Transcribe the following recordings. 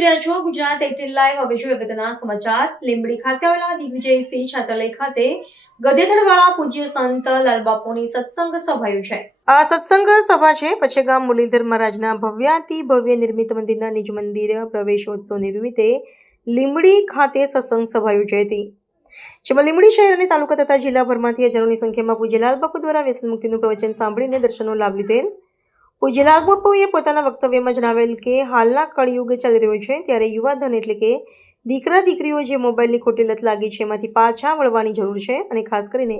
રહ્યા છો Gujarat eighteen live. હવે જોઈએ અગત્યના સમાચાર. લીંબડી ખાતે આવેલા દિગ્વિજયસિંહ છાત્રાલય ખાતે ભવ્ય નિર્મિત મંદિરના નિજ મંદિર પ્રવેશોત્સવ નિમિત્તે લીંબડી ખાતે સત્સંગ સભા યોજાઈ હતી જેમાં લીંબડી શહેર અને તાલુકા તથા જિલ્લાભરમાંથી હજારોની સંખ્યામાં પૂજ્ય લાલબાપુ દ્વારા વ્યસન મુક્તિનું પ્રવચન સાંભળીને દર્શનનો લાભ લીધેલ પૂજ્ય લાલબાપુએ પોતાના વક્તવ્યમાં જણાવેલ કે હાલના કળયુગ ચાલી રહ્યો છે ત્યારે યુવાધન એટલે કે દીકરા દીકરીઓ જે મોબાઈલની ખોટી લત લાગી છે, એમાંથી પાછા વળવાની જરૂર છે અને ખાસ કરીને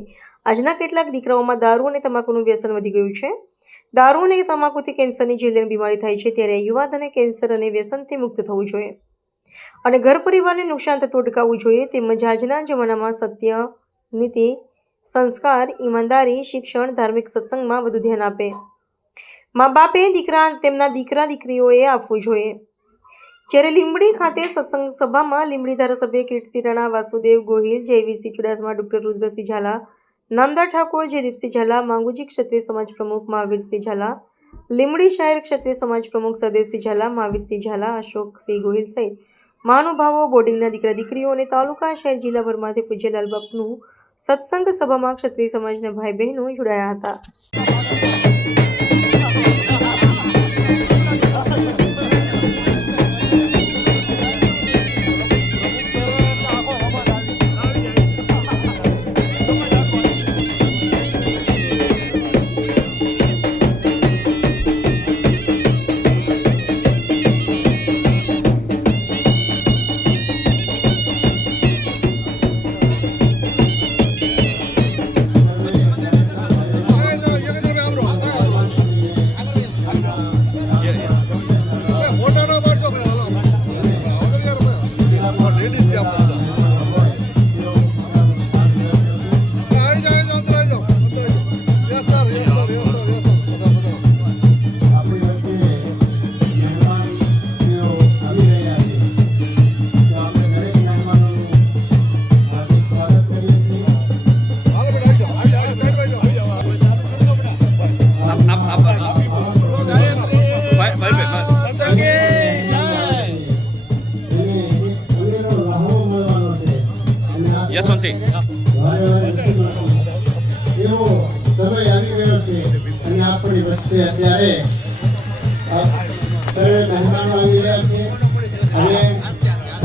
આજના કેટલાક દીકરાઓમાં દારૂ અને તમાકુનું વ્યસન વધી ગયું છે. દારૂ અને તમાકુથી કેન્સરની જીવલેણ બીમારી થાય છે ત્યારે યુવાધને કેન્સર અને વ્યસનથી મુક્ત થવું જોઈએ. અને ઘર પરિવારને નુકસાન થતું અટકાવવું જોઈએ તેમજ આજના જમાનામાં સત્ય, નીતિ, સંસ્કાર, ઈમાનદારી, શિક્ષણ, ધાર્મિક સત્સંગમાં વધુ ધ્યાન આપે. મા બાપે દીકરા તેમના દીકરા દીકરીઓએ આપવું જોઈએ. જ્યારે લીંબડી ખાતે સત્સંગ સભામાં લીંબડી ધારાસભ્ય કિર્તસિંહ રાણા, વાસુદેવ ગોહિલ, જયવીરસિંહ ચુડાસમા, ડોક્ટર રુદ્રસિંહ ઝાલા, નામદાર ઠાકોર, જયદીપસિંહ ઝાલા, માંગુજી ક્ષત્રિય સમાજ પ્રમુખ મહાવીરસિંહ ઝાલા, લીંબડી શહેર ક્ષત્રિય સમાજ પ્રમુખ સદેવસિંહ ઝાલા, મહાવીરસિંહ ઝાલા, અશોકસિંહ ગોહિલ સહિત મહાનુભાવો, બોર્ડિંગના દીકરા દીકરીઓ અને તાલુકા શહેર જિલ્લાભરમાંથી પૂજ્ય લાલબાપનું સત્સંગ સભામાં ક્ષત્રિય સમાજના ભાઈ બહેનો જોડાયા હતા.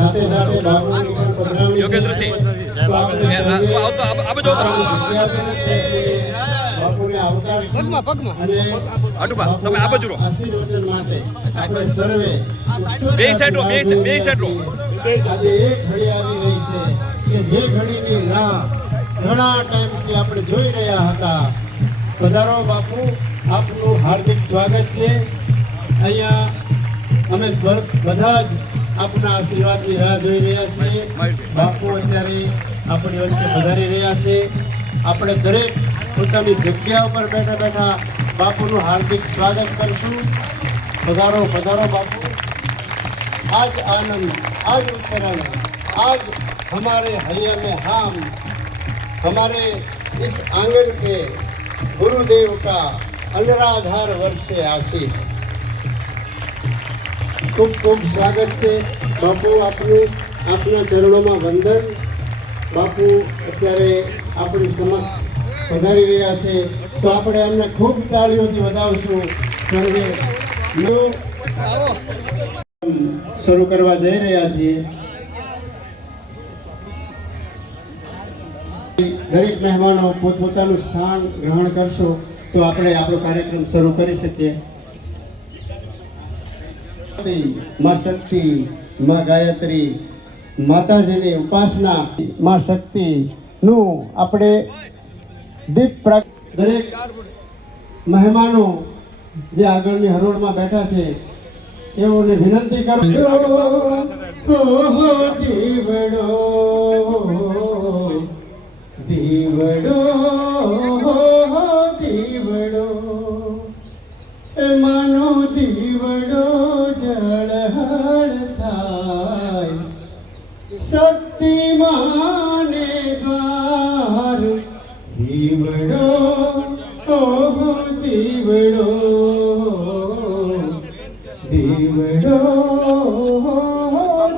સાથે સાથે બાપુની પણ પધરાવણી યોગેન્દ્રસિંહ. એ, આવતો, આ-. બાપુને આવકાર પગમાં પગમાં અને તમે આ બાજુ રહો. આશીર્વચન માટે આપણે સર્વે બે સાઈડ રહો, બે બે સાઈડ રહો. આજે એક ઘડી આવી રહી છે કે જે ઘડીની રાહ ઘણા ટાઈમથી આપણે જોઈ રહ્યા હતા પધારો બાપુ આપનું હાર્દિક સ્વાગત છે અહીંયા અમે બધા જ આપના આશીર્વાદની રાહ જોઈ રહ્યા છીએ બાપુ અત્યારે આપણી વચ્ચે પધારી રહ્યા છે આપણે દરેક પોતાની જગ્યા ઉપર બેઠા બેઠા બાપુનું હાર્દિક સ્વાગત કરશું પધારો પધારો બાપુ आज आनंद आज उत्तरायण आज हमारे हैया में हम हमारे इस आंगन के गुरुदेव का अनराधार वर्ष से आशीष ખૂબ ખૂબ સ્વાગત છે. બાપુ, આપનું, આપના ચરણોમાં વંદન. બાપુ અત્યારે આપણી સમક્ષ પધારી રહ્યા છે. તો આપણે એમને ખૂબ તાળીઓથી વધાવશું. સર્વે શરૂ કરવા જઈ રહ્યા છીએ. દરેક મહેમાનો પોતપોતાનું સ્થાન ગ્રહણ કરશો તો આપણે આપણો કાર્યક્રમ શરૂ કરી શકીએ. માં શક્તિ માં ગાયત્રી માતાજીની ઉપાસના. માં શક્તિ નું આપણે દીપ દરેક મહેમાનો જે આગળની હરોળમાં બેઠા છે એઓને વિનંતી કરું દીવડો દીવડો. માનો દીવડો જળહળ થાય. શક્તિ માને દ્વાર. દીવડો, ઓહો, દીવડો. દીવડો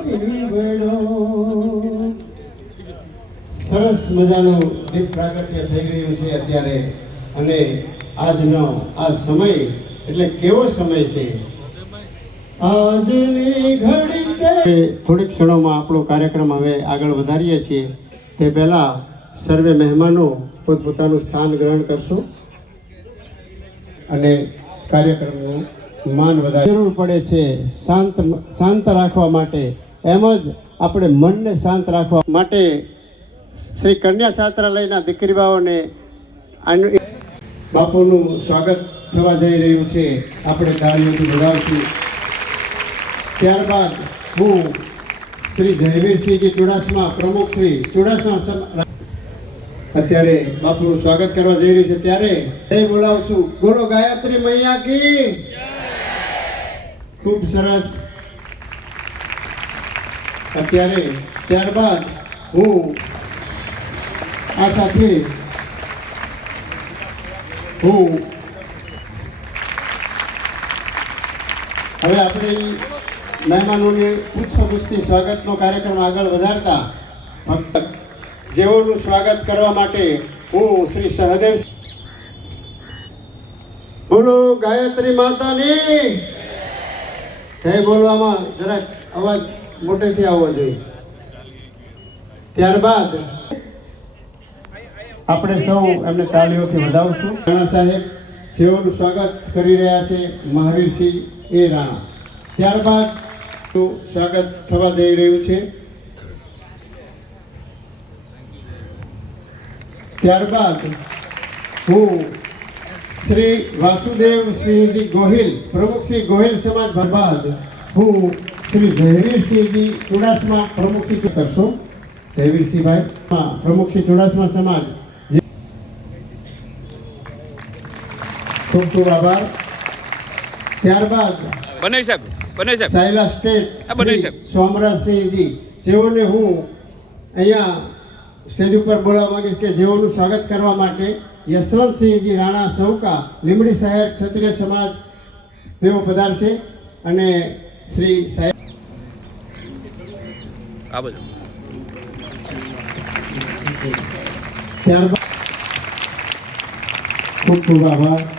દીવડો. સરસ મજાનું દીપ પ્રાગટ્ય થઈ રહ્યું છે અત્યારે. અને આજનો આ સમય એટલે કેવો સમય છે? થોડીક ક્ષણોમાં આપણો કાર્યક્રમ હવે આગળ વધારીએ છીએ. તે પહેલા સર્વે મહેમાનો પોતપોતાનું સ્થાન ગ્રહણ કરશો. અને કાર્યક્રમનું માન વધારે જરૂર પડે છે શાંત શાંત રાખવા માટે. એમ જ આપણે મનને શાંત રાખવા માટે શ્રી કન્યા છાત્રાલયના દીકરીબાઓને આનું બાપુનું સ્વાગત થવા જઈ રહ્યું છે. આપણે તાળીઓથી વધાવશું ત્યારબાદ હું શ્રી જયવીરસિંહજી ચુડાસમા પ્રમુખ શ્રી ચુડાસમા અત્યારે બાપુનું સ્વાગત કરવા જઈ રહ્યું છે. ત્યારે એ બોલાવશું. બોલો, ગાયત્રી મૈયા કી ખૂબ સરસ. અત્યારે ત્યારબાદ હું આ સાથે હું હવે આપણે મહેમાનોને પૂછપરછથી સ્વાગતનો કાર્યક્રમ આગળ વધારતા ફક્ત જેઓનું સ્વાગત કરવા માટે હું શ્રી સહદેવ બોલો, ગાયત્રી માતાની. જય બોલવામાં જરાક અવાજ મોટેથી આવવો જોઈએ. ત્યારબાદ આપણે સૌ એમને તાળીઓથી વધાવશું. રાણા સાહેબ, જેઓનું સ્વાગત કરી રહ્યા છે મહાવીરસિંહ એ રાણા. ત્યારબાદ સ્વાગત થવા જઈ રહ્યું છે. ત્યારબાદ હું શ્રી વાસુદેવ સિંહજી ગોહિલ, પ્રમુખ શ્રી ગોહિલ સમાજ બાદ હું શ્રી જયવીરસિંહજી ચુડાસમા પ્રમુખ શ્રી કરશો જયવીરસિંહભાઈ પ્રમુખ શ્રી ચુડાસમા સમાજ જે- ખૂબ ખૂબ આભાર. ત્યારબાદ બને સાહેબ બને સાહેબ. સાયલા સ્ટેટ આ બને સાહેબ. સોમરાજસિંહજી જેઓને હું અહીંયા સ્ટેજ ઉપર બોલાવવા માંગીશ કે જેઓનું સ્વાગત કરવા માટે યશવંતસિંહજી રાણા સૌકા લીમડી શહેર ક્ષત્રિય સમાજ તેઓ પધારશે અને શ્રી સાહેબ આ ત્યારબાદ ખૂબ ખૂબ આભાર.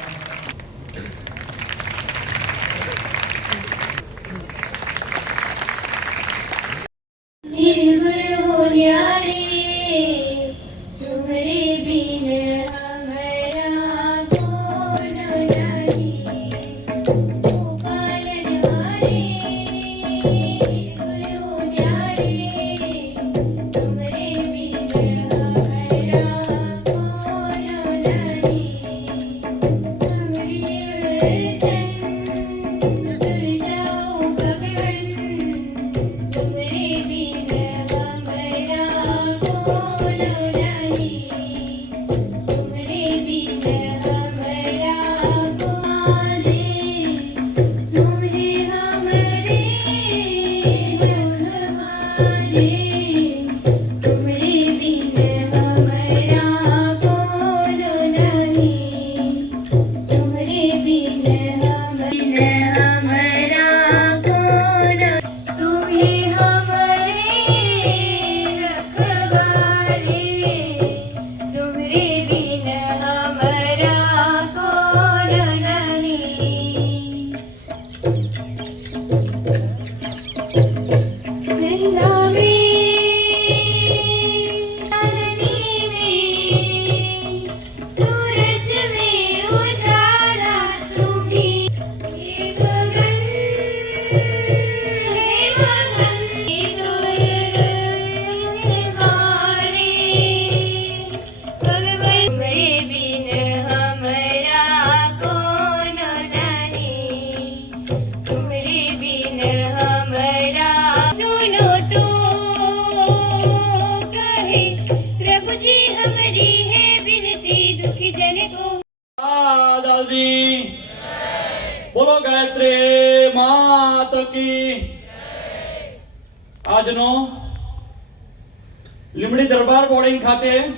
દરબાર બોર્ડિંગ ખાતે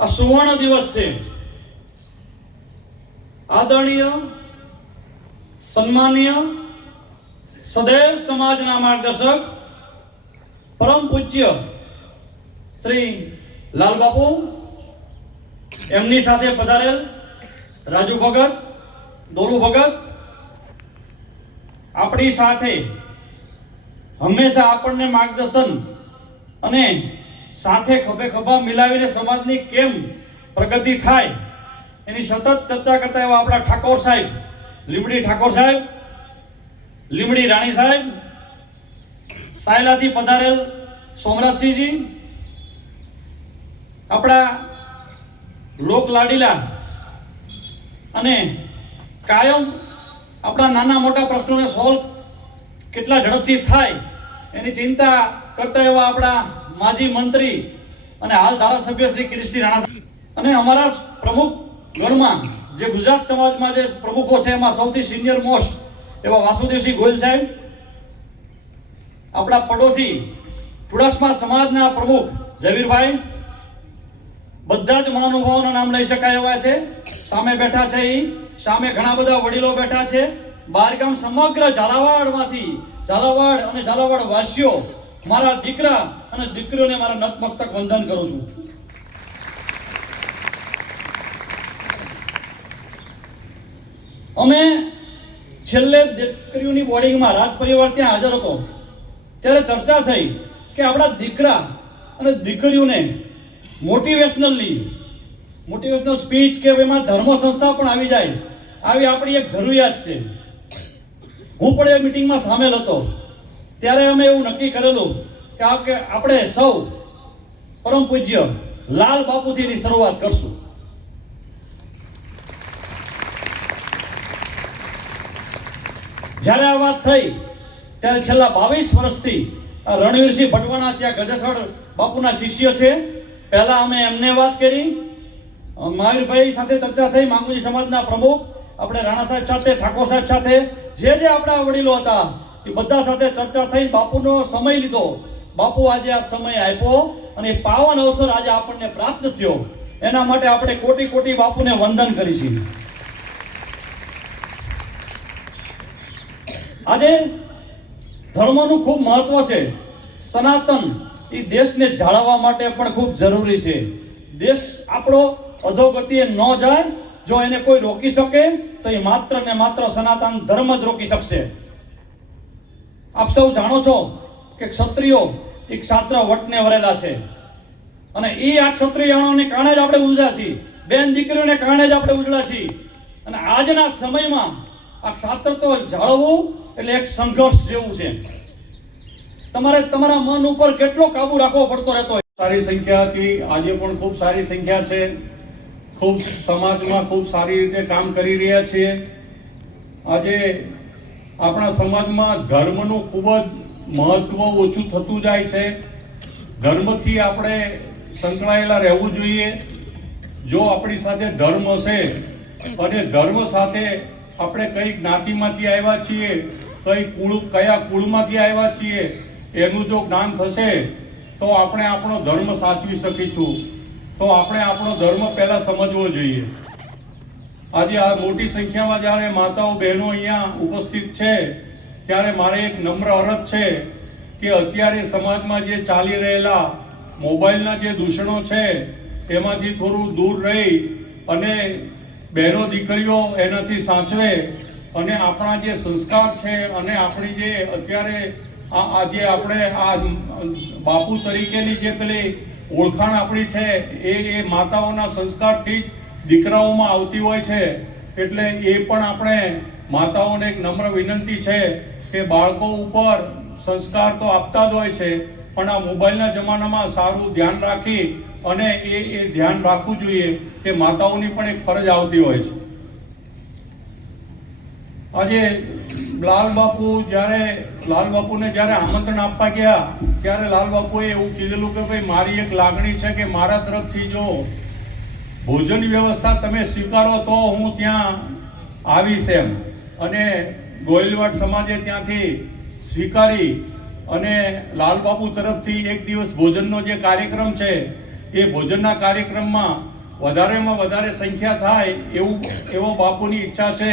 આ સુવર્ણ દિવસ છે. આદરણીય, સન્માનીય સદૈવ સમાજના માર્ગદર્શક, પરમ પૂજ્ય શ્રી લાલબાપુ, એમની સાથે પધારેલ રાજુ ભગત દોરુ ભગત, આપણી સાથે હંમેશા આપણને માર્ગદર્શન અને સાથે ખભે ખભા મિલાવીને સમાજની કેમ પ્રગતિ થાય, એની સતત ચર્ચા કરતા એવા આપણા ઠાકોર સાહેબ. લીમડી ઠાકોર સાહેબ લીમડી રાણી સાહેબ, સાયલાથી પધારેલ સોમરાજસિંહજી, આપણા લોક લાડીલા અને કાયમ આપણા નાના મોટા પ્રશ્નોને સોલ્વ કેટલા ઝડપથી થાય એની ચિંતા કરતા એવા આપણા માજી મંત્રી અને હાલ ધારાસભ્ય શ્રી કિરીટસિંહ રાણા અને અમારા પ્રમુખ ગણમાં જે ગુજરાત સમાજમાં જે પ્રમુખો છે, એમાં સૌથી સિનિયર મોસ્ટ એવા વાસુદેવસિંહ ગોયલ સાહેબ, આપણા પડોશી ચુડાસમા સમાજના પ્રમુખ ઝવીરભાઈ, બધા જ મહાનુભાવોના નામ લઈ શકાય એવા છે. સામે બેઠા છે એ સામે ઘણા બધા વડીલો બેઠા છે. બહારગામ સમગ્ર ઝાલાવાડમાંથી ઝાલાવાડ અને ઝાલાવાડ વાસીઓ મારા દીકરા અને દીકરીઓને મારા નતમસ્તક વંદન કરું છું. અમે છેલ્લે દીકરીઓની બોર્ડિંગમાં રાજ પરિવાર ત્યાં હાજર હતો. ત્યારે ચર્ચા થઈ કે આપણા દીકરા અને દીકરીઓને મોટિવેશનલની, મોટિવેશનલ સ્પીચ કે એમાં ધર્મ સંસ્થા પણ આવી જાય, આવી આપણી એક જરૂરિયાત છે. હું પણ એ મિટિંગમાં સામેલ હતો. ત્યારે અમે એવું નક્કી કરેલું કે કે આપણે સૌ પરમ પૂજ્ય લાલ બાપુથી એની શરૂઆત કરશું. જ્યારે આ વાત થઈ, ત્યારે છેલ્લા બાવીસ વર્ષથી રણવીરસિંહ ભટવાણા ત્યાં ગજેથળ બાપુના શિષ્ય છે. પહેલા અમે એમને વાત કરી. મહાવીરભાઈ સાથે ચર્ચા થઈ, માંગુજી સમાજના પ્રમુખ, આપણે રાણા સાહેબ સાથે, ઠાકોર સાહેબ સાથે, જે જે આપણા વડીલો હતા એ બધા સાથે ચર્ચા થઈ બાપુનો સમય લીધો. બાપુ આજે આ સમય આપ્યો અને પાવન અવસર આજે આપણને પ્રાપ્ત થયો. એના માટે આપણે કોટી કોટી બાપુને વંદન કરી આજે ધર્મનું ખૂબ મહત્વ છે. સનાતન એ દેશને જાળવવા માટે પણ ખૂબ જરૂરી છે. દેશ આપણો અધોગતિએ ન જાય, જો એને કોઈ રોકી શકે, તો એ માત્ર ને માત્ર સનાતન ધર્મ જ રોકી શકશે. આપ સૌ જાણો છો કે ક્ષત્રિયો એક ક્ષાત્ર વટને વરેલા છે. અને એ આ ક્ષત્રિયાણોને કારણે જ આપણે ઉજળા છીએ. બેન દીકરીઓને કારણે જ આપણે ઉજળા છીએ. અને આજના સમયમાં આ ક્ષાત્રત્વ જાળવવું એટલે એક સંઘર્ષ જેવું છે. તમારે તમારા મન ઉપર કેટલો કાબુ રાખવો પડતો રહેતો સારી સંખ્યા હતી. આજે પણ ખૂબ સારી સંખ્યા છે. ખૂબ સમાજમાં ખૂબ સારી રીતે કામ કરી રહ્યા છીએ. આજે આપણા સમાજમાં ધર્મનું ખૂબ જ મહત્વ ઓછું થતું જાય છે. ધર્મથી આપણે સંકળાયેલા રહેવું જોઈએ. જો આપણી સાથે ધર્મ હશે અને ધર્મ સાથે આપણે કઈ જ્ઞાતિમાંથી આવ્યા છીએ, કઈ કુળ, કયા કુળમાંથી આવ્યા છીએ, એનું જો જ્ઞાન થશે, તો આપણે આપણો ધર્મ સાચવી શકીશું. તો આપણે આપણો ધર્મ પહેલાં સમજવો જોઈએ. આજે આ મોટી સંખ્યામાં જ્યારે માતાઓ બહેનો અહીંયા ઉપસ્થિત છે, ત્યારે મારે એક નમ્ર અરજ છે કે અત્યારે સમાજમાં જે ચાલી રહેલા મોબાઈલના જે દૂષણો છે, તેમાંથી થોડું દૂર રહી અને બહેનો દીકરીઓ એનાથી સાચવે અને આપણા જે સંસ્કાર છે અને આપણી જે અત્યારે આ આજે આપણે આ બાપુ તરીકેની જે પેલી ઓળખાણ આપણી છે, એ એ માતાઓના સંસ્કારથી જ દીકરાઓમાં આવતી હોય છે, એટલે એ પણ આપણે માતાઓને એક નમ્ર વિનંતી છે કે બાળકો ઉપર સંસ્કાર તો આપતા જ હોય છે, પણ આ મોબાઈલના જમાનામાં સારું ધ્યાન રાખી અને એ એ ધ્યાન રાખવું જોઈએ કે માતાઓની પણ એક ફરજ આવતી હોય છે. આજે લાલ બાપુ જ્યારે, લાલ બાપુને જ્યારે આમંત્રણ આપવા ગયા, ત્યારે લાલ બાપુએ એવું કીધેલું કે ભાઈ, મારી એક લાગણી છે કે મારા તરફથી જો ભોજન વ્યવસ્થા તમે સ્વીકારો તો હું ત્યાં આવીશ એમ. અને ગોયલવાડ સમાજે ત્યાંથી સ્વીકારી અને લાલબાપુ તરફથી એક દિવસ ભોજનનો જે કાર્યક્રમ છે, એ ભોજનના કાર્યક્રમમાં વધારેમાં વધારે સંખ્યા થાય એવું, એવો બાપુની ઈચ્છા છે.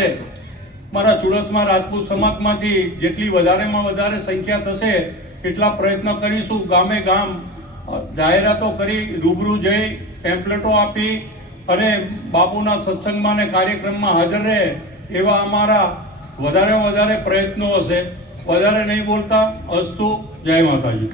મારા ચુડસમાં રાજપૂત સમાજમાંથી જેટલી વધારેમાં વધારે સંખ્યા થશે, એટલા પ્રયત્ન કરીશું. ગામે ગામ જાહેરાતો કરી રૂબરૂ જઈ પેમ્પલેટો આપી અને બાપુના સત્સંગમાં ને કાર્યક્રમમાં હાજર રહે એવા અમારા વધારે વધારે પ્રયત્નો હશે. વધારે નહીં બોલતા, અસ્તુ. જય માતાજી.